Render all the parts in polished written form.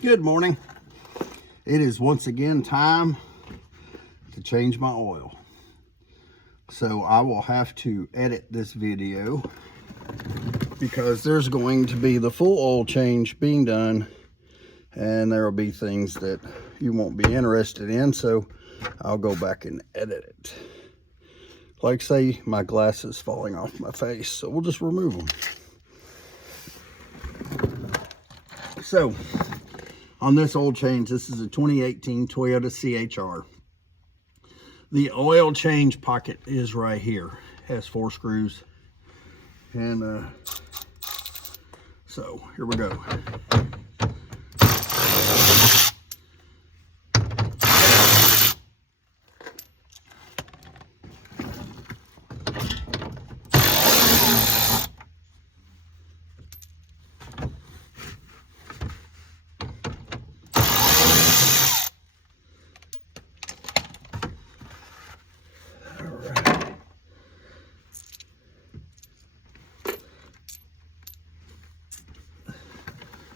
Good morning. It is once again time to change my oil. So I will have to edit this video because there's going to be the full oil change being done, and there will be things that you won't be interested in, so I'll go back and edit it. Like say my glasses falling off my face, so we'll just remove them. So on this oil change, this is a 2018 Toyota CHR. The oil change pocket is right here. It has 4 screws. And so here we go.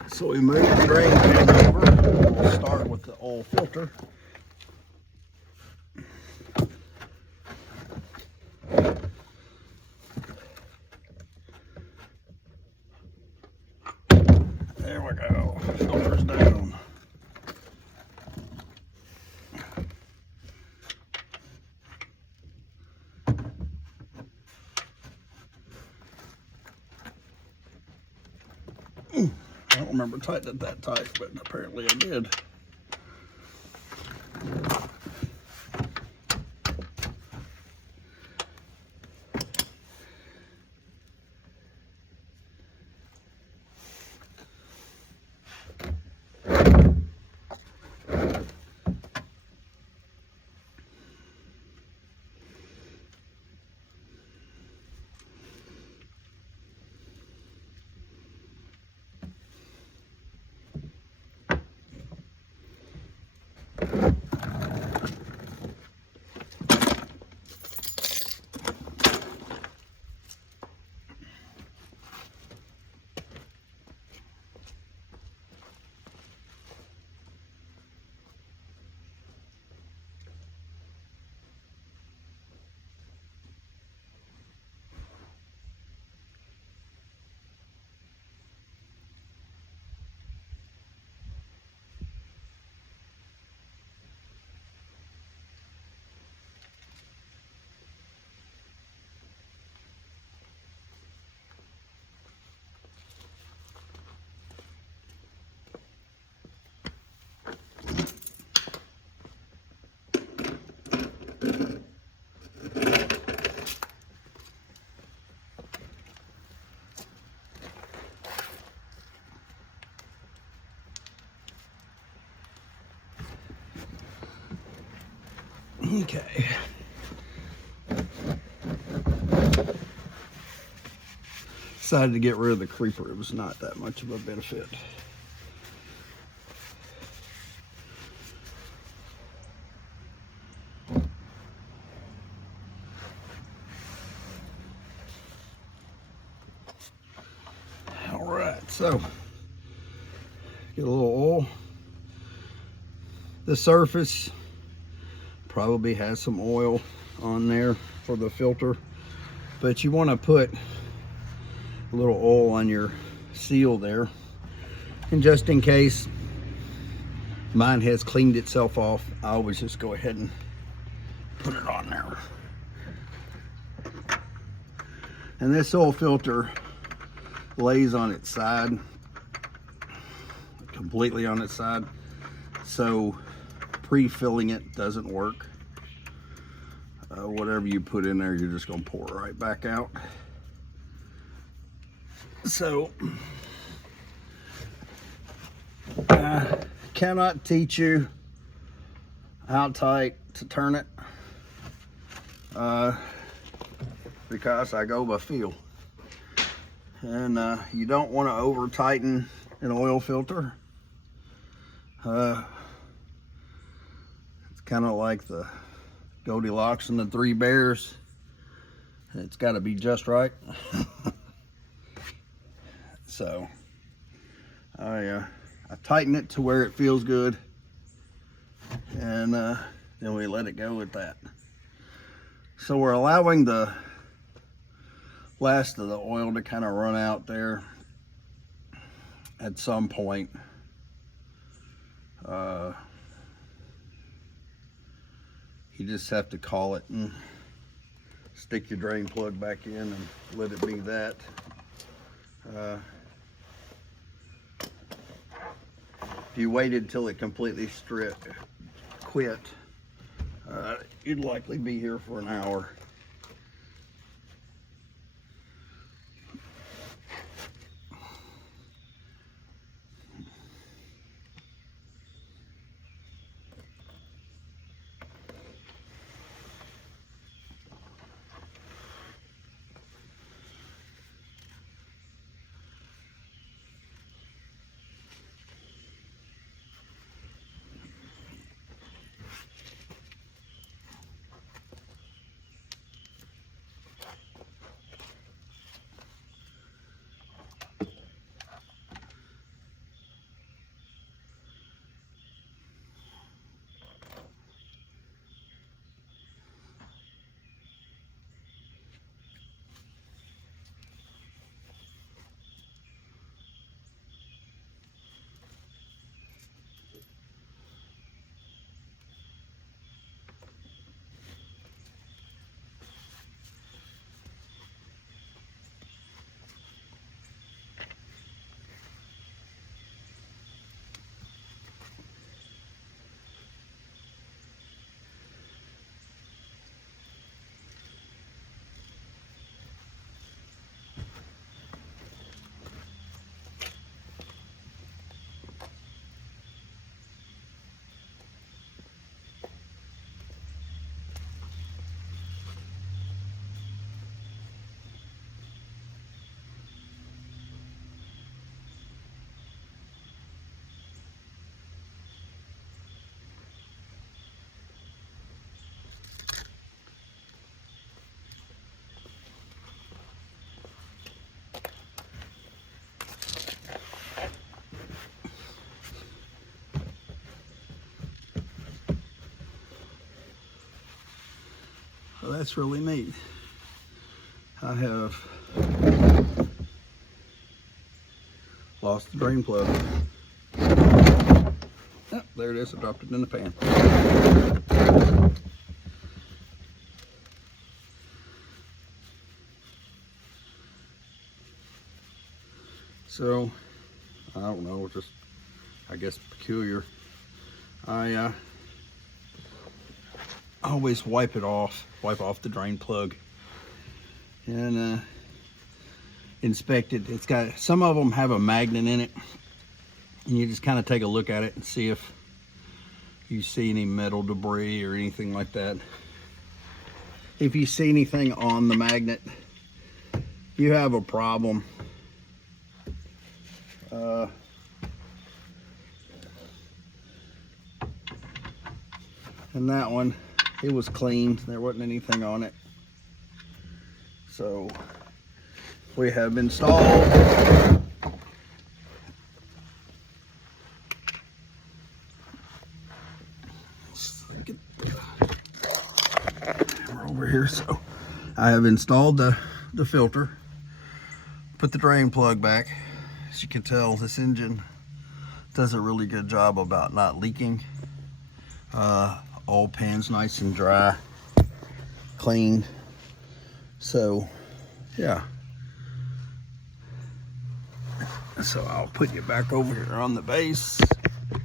So we move the drain pan over. We'll start with the oil filter. There we go. Filter's down. I don't remember tightening it that tight, but apparently I did. Okay. Decided to get rid of the creeper. It was not that much of a benefit. All right, so get a little oil. The surface probably has some oil on there for the filter, but you want to put a little oil on your seal there, and just in case mine has cleaned itself off, I always just go ahead and put it on there. And this oil filter lays on its side, completely on its side, so pre-filling it doesn't work. Whatever you put in there, you're just gonna pour it right back out. So I cannot teach you how tight to turn it because I go by feel. And you don't want to over tighten an oil filter. It's kind of like the Goldilocks and the 3 Bears. It's got to be just right. So I I tighten it to where it feels good, and then we let it go at that. So we're allowing the last of the oil to kind of run out there at some point. You just have to call it and stick your drain plug back in and let it be that. If you waited till it completely quit, you'd likely be here for an hour. So that's really neat. I have lost the drain plug. Oh, there it is. I dropped it in the pan. So, I don't know, just, I guess, peculiar. I always wipe off the drain plug and inspect it. It's got, some of them have a magnet in it, and you just kind of take a look at it and see if you see any metal debris or anything like that. If you see anything on the magnet, you have a problem. And that one, it was cleaned. There wasn't anything on it. So we have installed over here. So I have installed the filter, put the drain plug back. As you can tell, this engine does a really good job about not leaking. All pans nice and dry, clean. So yeah, so I'll put you back over here on the base. I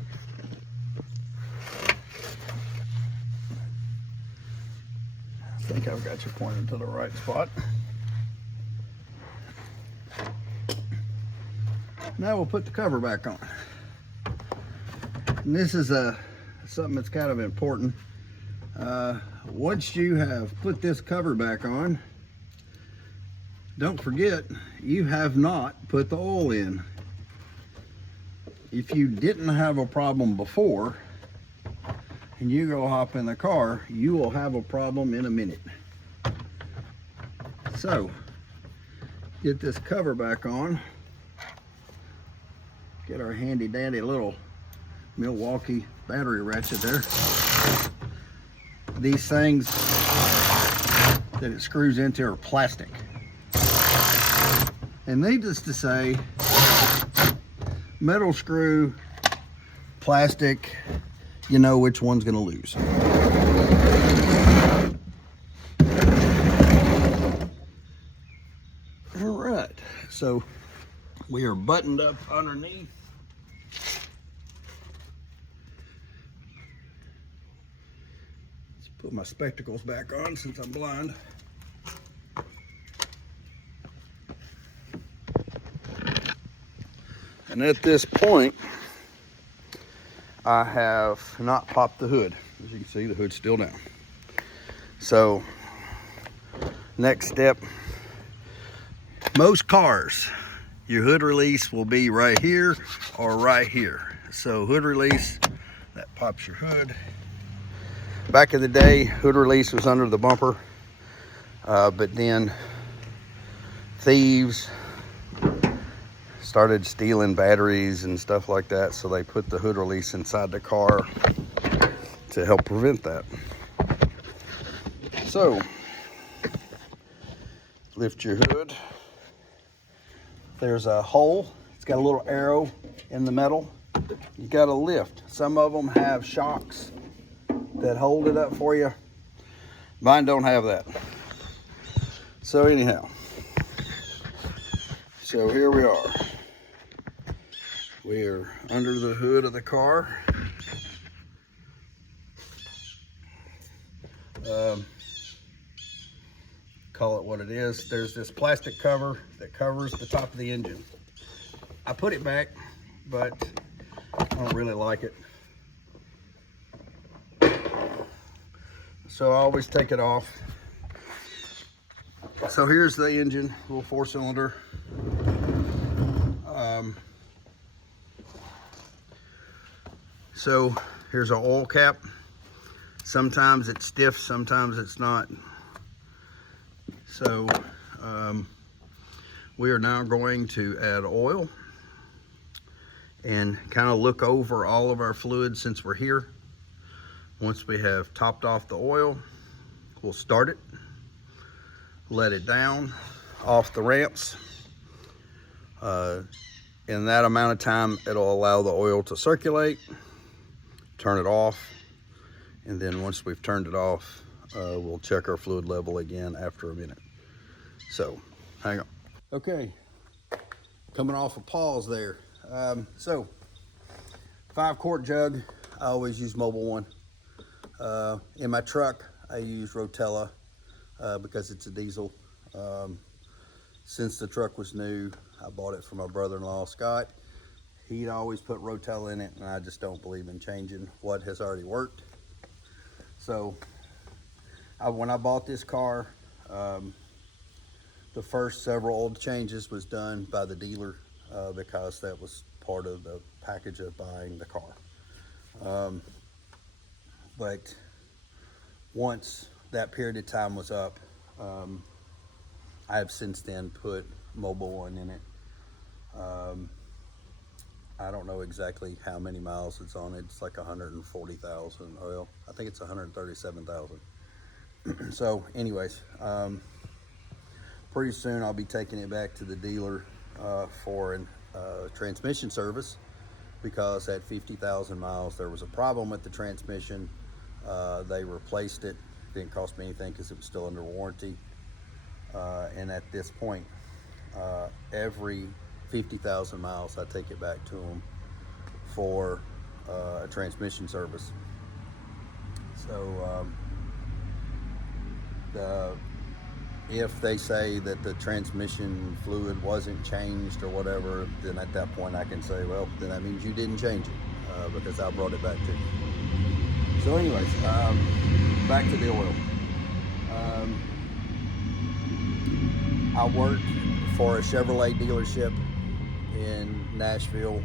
think I've got you pointed to the right spot. Now we'll put the cover back on. And this is something that's kind of important. Once you have put this cover back on, don't forget, you have not put the oil in. If you didn't have a problem before and you go hop in the car, you will have a problem in a minute. So get this cover back on. get our handy dandy little Milwaukee battery ratchet there. These things that it screws into are plastic. And needless to say, metal screw, plastic, you know which one's gonna lose. All right, so we are buttoned up underneath. Let's put my spectacles back on since I'm blind. And at this point, I have not popped the hood. As you can see, the hood's still down. So, next step, most cars, your hood release will be right here or right here. So hood release, that pops your hood. Back in the day, hood release was under the bumper, but then thieves started stealing batteries and stuff like that, so they put the hood release inside the car to help prevent that. So, lift your hood. There's a hole. It's got a little arrow in the metal. You got to lift. Some of them have shocks that hold it up for you. Mine don't have that. So anyhow, so here we are. We're under the hood of the car. Call it what it is. There's this plastic cover that covers the top of the engine. I put it back, but I don't really like it. So I always take it off. So here's the engine, little 4-cylinder. So here's our oil cap. Sometimes it's stiff, sometimes it's not. So we are now going to add oil and kind of look over all of our fluids since we're here. Once we have topped off the oil, we'll start it, let it down off the ramps. In that amount of time, it'll allow the oil to circulate, turn it off, and then once we've turned it off, we'll check our fluid level again after a minute. So, hang on. Okay, coming off a pause there. So, 5-quart jug, I always use Mobil One. In my truck, I use Rotella because it's a diesel. Since the truck was new, I bought it from my brother-in-law, Scott. He'd always put Rotella in it, and I just don't believe in changing what has already worked. So, when I bought this car, the first several oil changes was done by the dealer because that was part of the package of buying the car. But once that period of time was up, I have since then put Mobil One in it. I don't know exactly how many miles it's on it. It's like 140,000 oil. I think it's 137,000. So anyways, pretty soon I'll be taking it back to the dealer for a transmission service, because at 50,000 miles there was a problem with the transmission. They replaced it. Didn't cost me anything because it was still under warranty. And at this point, every 50,000 miles I take it back to them for a transmission service. So if they say that the transmission fluid wasn't changed or whatever, then at that point I can say, well, then that means you didn't change it because I brought it back to you. So anyways, back to the oil. I worked for a Chevrolet dealership in Nashville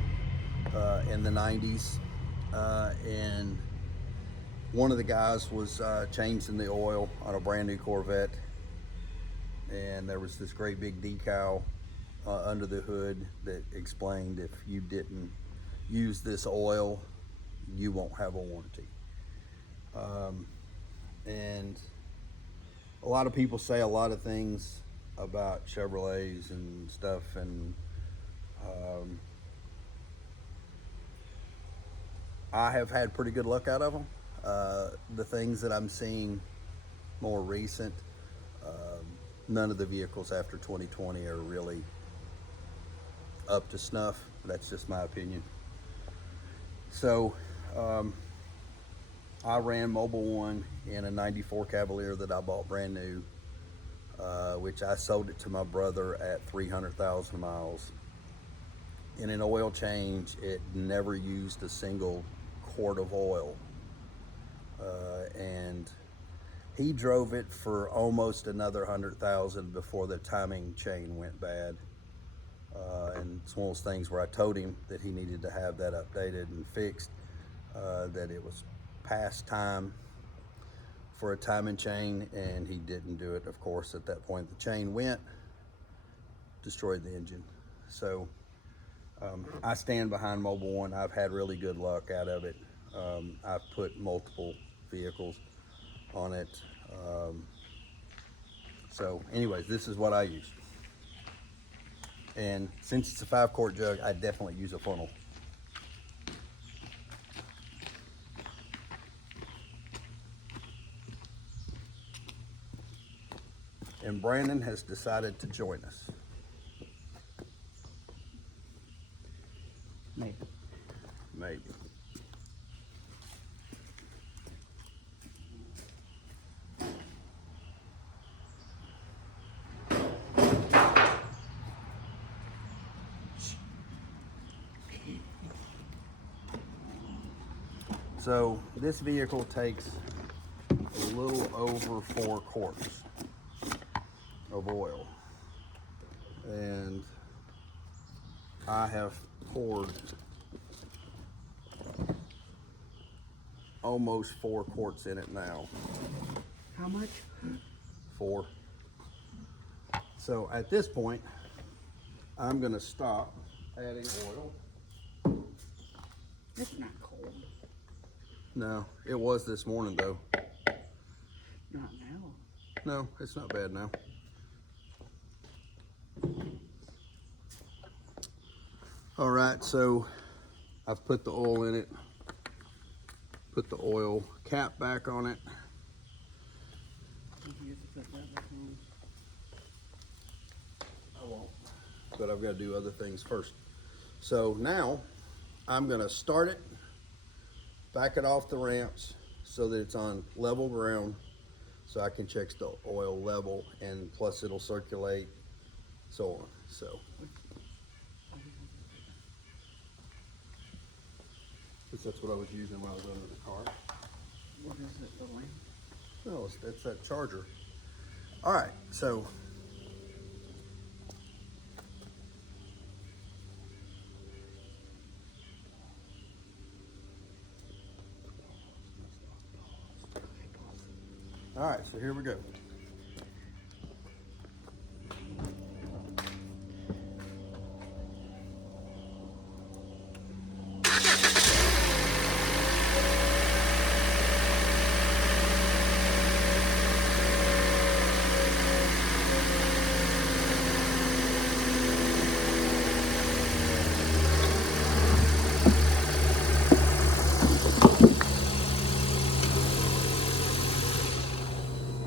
in the 90s, and one of the guys was changing the oil on a brand new Corvette, and there was this great big decal under the hood that explained if you didn't use this oil, you won't have a warranty. And a lot of people say a lot of things about Chevrolets and stuff, and I have had pretty good luck out of them. The things that I'm seeing more recent, none of the vehicles after 2020 are really up to snuff. That's just my opinion. So I ran Mobil 1 in a 94 Cavalier that I bought brand new, which I sold it to my brother at 300,000 miles. In an oil change, it never used a single quart of oil. And he drove it for almost another 100,000 before the timing chain went bad. And it's one of those things where I told him that he needed to have that updated and fixed, that it was past time for a timing chain, and he didn't do it. Of course, at that point, the chain went, destroyed the engine. So I stand behind Mobil 1. I've had really good luck out of it. I've put multiple vehicles on it. So anyways, this is what I use. And since it's a 5-quart jug, I definitely use a funnel. And Brandon has decided to join us. Maybe. Maybe. So this vehicle takes a little over 4 quarts of oil, and I have poured almost 4 quarts in it now. How much? 4. So at this point, I'm going to stop adding oil. It's not cold. No, it was this morning though. Not now. No, it's not bad now. All right, so I've put the oil in it, put the oil cap back on it. You have to put that back on. I won't, but I've got to do other things first. So now I'm going to start it, back it off the ramps so that it's on level ground, so I can check the oil level, and plus it'll circulate, so on. So that's what I was using when I was under the car. What is it, the lamp? No, it's that charger. All right, so here we go.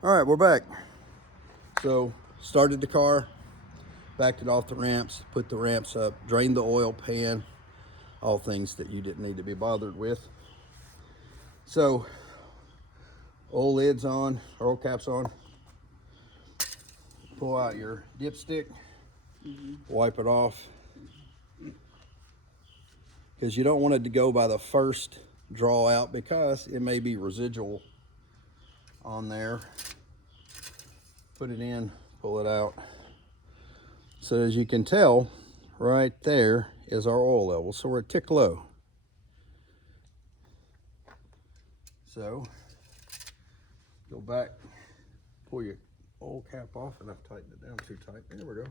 All right, we're back. So started the car, backed it off the ramps, put the ramps up, drained the oil pan, all things that you didn't need to be bothered with. So oil lid's on, oil cap's on. Pull out your dipstick, wipe it off, because you don't want it to go by the first draw out, because it may be residual on there. Put it in, pull it out. So as you can tell, right there is our oil level. So we're a tick low. So go back, pull your oil cap off, and I've tightened it down too tight. There we go.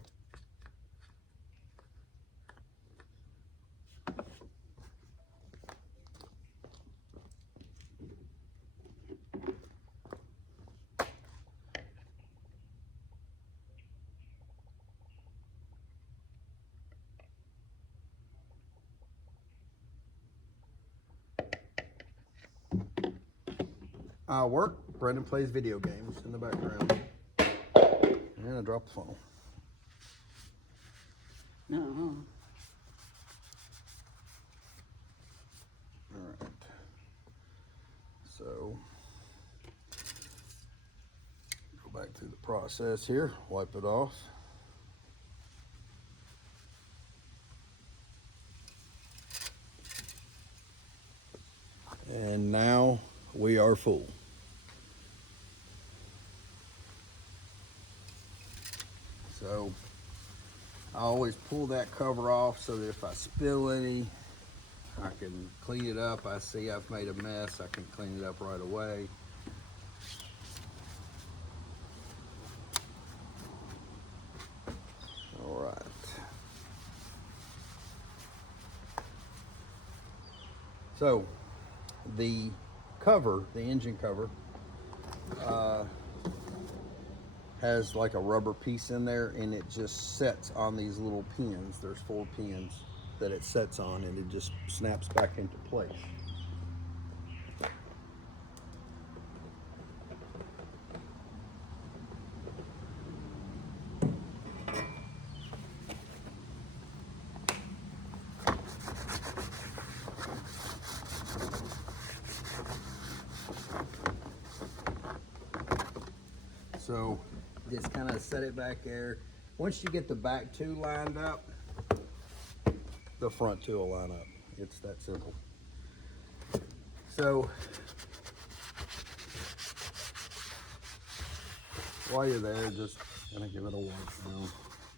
work. Brendan plays video games in the background. And I dropped the phone. No. All right. So, go back through the process here. Wipe it off. And now we are full. So I always pull that cover off so that if I spill any, I can clean it up. I see I've made a mess, I can clean it up right away. All right. So the cover, the engine cover, has like a rubber piece in there, and it just sets on these little pins. There's 4 pins that it sets on, and it just snaps back into place. So just kind of set it back there. Once you get the back 2 lined up, the front 2 will line up. It's that simple. So while you're there, just kind of give it a wipe.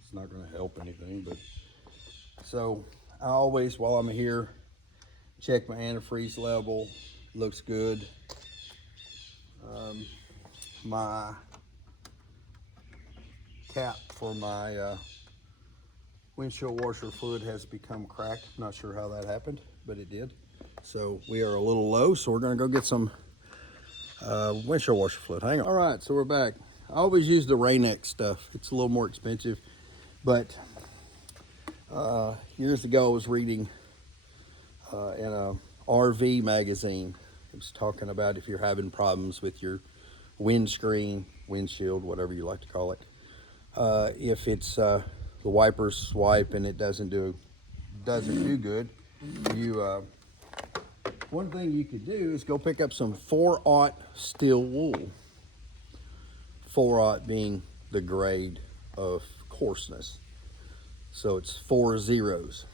It's not going to help anything, but so I always, while I'm here, check my antifreeze level. Looks good. My cap for my windshield washer fluid has become cracked. Not sure how that happened, but it did. So we are a little low, so we're gonna go get some windshield washer fluid. Hang on. All right, so we're back. I always use the Rain-X stuff. It's a little more expensive, but years ago I was reading in a RV magazine. It was talking about if you're having problems with your windscreen, windshield, whatever you like to call it. If it's the wipers swipe and it doesn't do good, you one thing you could do is go pick up some 4/0 steel wool. 4/0 being the grade of coarseness, so it's 4 zeros.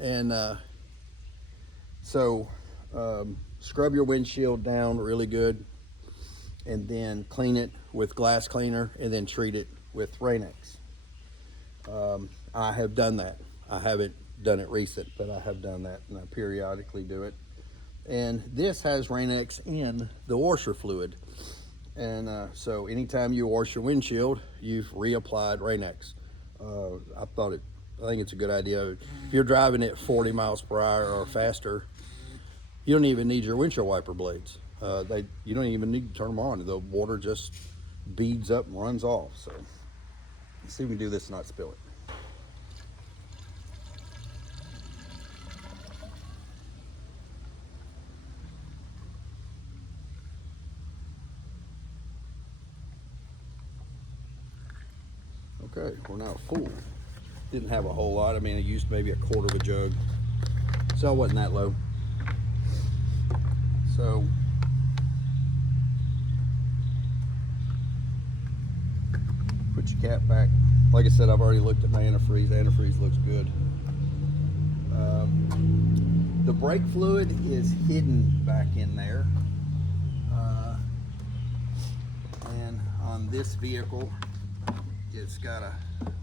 And so scrub your windshield down really good, and then clean it with glass cleaner, and then treat it with Rain-X. I have done that. I haven't done it recent, but I have done that, and I periodically do it. And this has Rain-X in the washer fluid. And so anytime you wash your windshield, you've reapplied Rain-X. I think it's a good idea. If you're driving at 40 miles per hour or faster, you don't even need your windshield wiper blades. You don't even need to turn them on. The water just beads up and runs off. So let's see if we can do this and not spill it. Okay, we're now full. Didn't have a whole lot. I mean, I used maybe a quarter of a jug, so it wasn't that low. So put your cap back. Like I said, I've already looked at my antifreeze. The antifreeze looks good. The brake fluid is hidden back in there. And on this vehicle, it's got a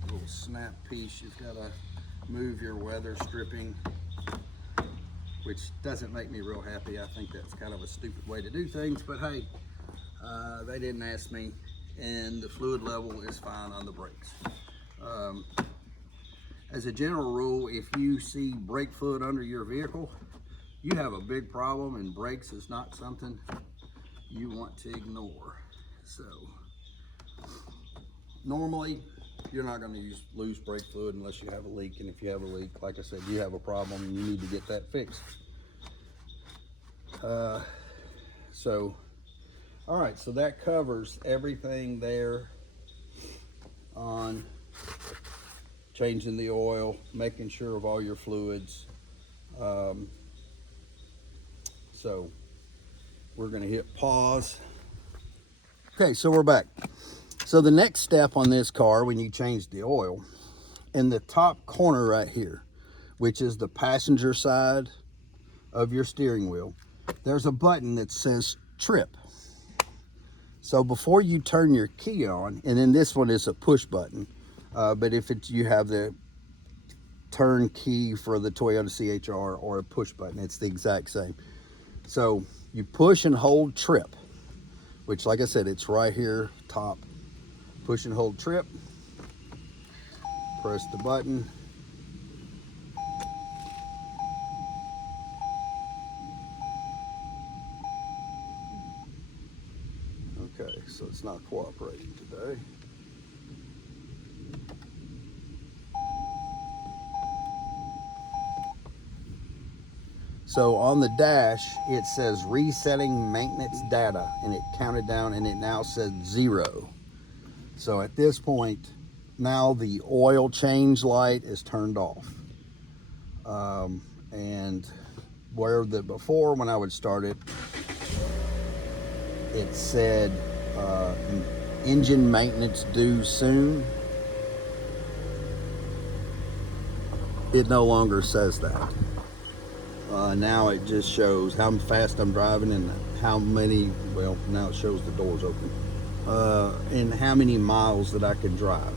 little snap piece. You've got to move your weather stripping, which doesn't make me real happy. I think that's kind of a stupid way to do things, but hey, they didn't ask me, and the fluid level is fine on the brakes. As a general rule, if you see brake fluid under your vehicle, you have a big problem, and brakes is not something you want to ignore. So normally you're not going to lose brake fluid unless you have a leak, and if you have a leak, like I said, you have a problem and you need to get that fixed. So All right, so that covers everything there on changing the oil, making sure of all your fluids. So we're gonna hit pause. Okay, so we're back. So the next step on this car, when you change the oil, in the top corner right here, which is the passenger side of your steering wheel, there's a button that says trip. So before you turn your key on, and then this one is a push button, but if you have the turn key for the Toyota CHR or a push button, it's the exact same. So you push and hold trip, which, like I said, it's right here, top. Push and hold trip, press the button. Okay, so it's not cooperating today. So on the dash, it says resetting maintenance data, and it counted down, and it now says 0. So at this point, now the oil change light is turned off. And where before, when I would start it, it said engine maintenance due soon. It no longer says that. Now it just shows how fast I'm driving and how many, well, now it shows the doors open, and how many miles that I can drive.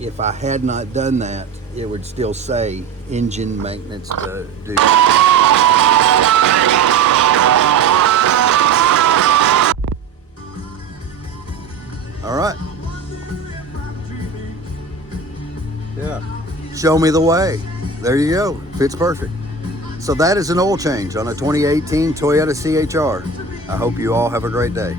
If I had not done that, it would still say engine maintenance due. All right. Yeah. Show me the way. There you go. Fits perfect. So that is an oil change on a 2018 Toyota CHR. I hope you all have a great day.